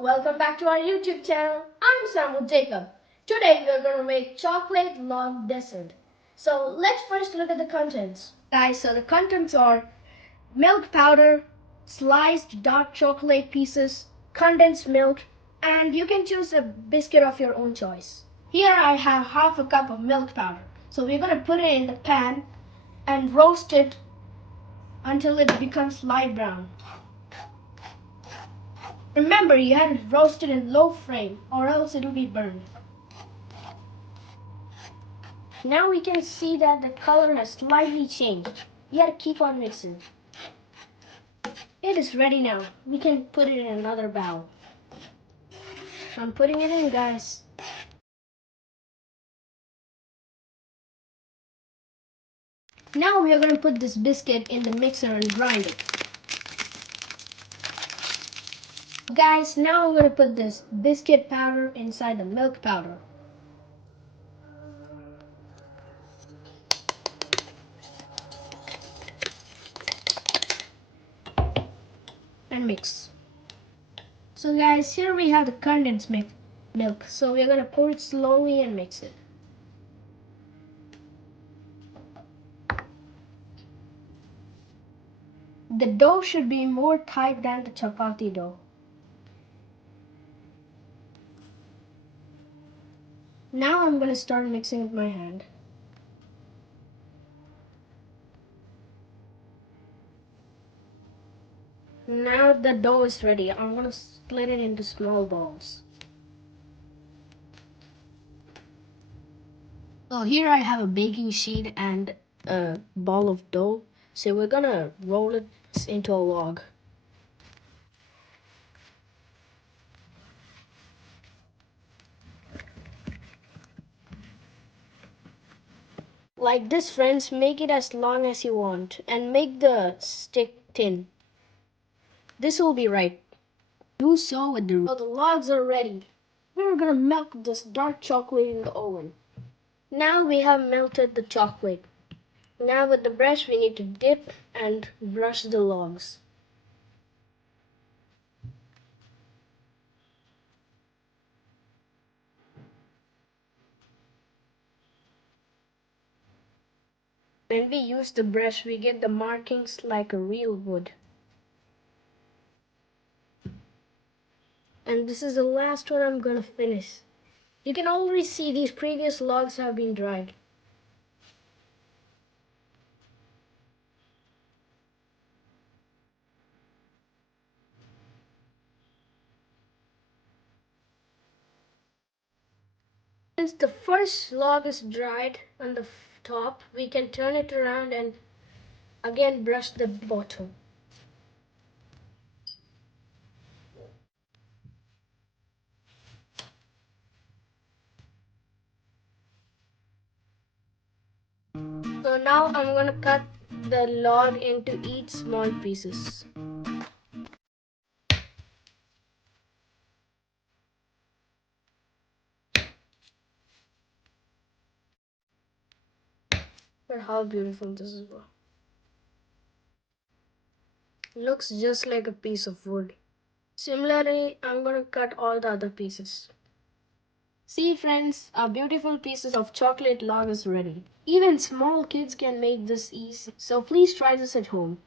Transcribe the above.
welcome back to our YouTube channel. I'm Samuel Jacob. Today we're going to make chocolate log dessert. So let's first look at the contents. Guys, so the contents are milk powder, sliced dark chocolate pieces, condensed milk, and you can choose a biscuit of your own choice. Here I have half a cup of milk powder. So we're going to put it in the pan and roast it until it becomes light brown. Remember, you have to roast it in low flame or else it will be burned. Now we can see that the color has slightly changed. You have to keep on mixing. It is ready now. We can put it in another bowl. I'm putting it in, guys. Now we are going to put this biscuit in the mixer and grind it. Guys, now I'm going to put this biscuit powder inside the milk powder. And mix. So guys, here we have the condensed milk. So we're going to pour it slowly and mix it. The dough should be more tight than the chapati dough. Now I'm going to start mixing with my hand. Now the dough is ready. I'm going to split it into small balls. So here I have a baking sheet and a ball of dough. So we're going to roll it into a log. Like this, friends, make it as long as you want and make the stick thin. This will be right. Do so with the... So the logs are ready. We're gonna melt this dark chocolate in the oven. Now we have melted the chocolate. Now with the brush we need to dip and brush the logs. When we use the brush we get the markings like a real wood. And this is the last one I'm gonna finish. You can already see these previous logs have been dried. Since the first log is dried on the top, we can turn it around and again brush the bottom. So now I'm going to cut the log into each small pieces. But how beautiful this is. Looks just like a piece of wood. Similarly, I'm going to cut all the other pieces. See friends, our beautiful pieces of chocolate log is ready. Even small kids can make this easy, so please try this at home.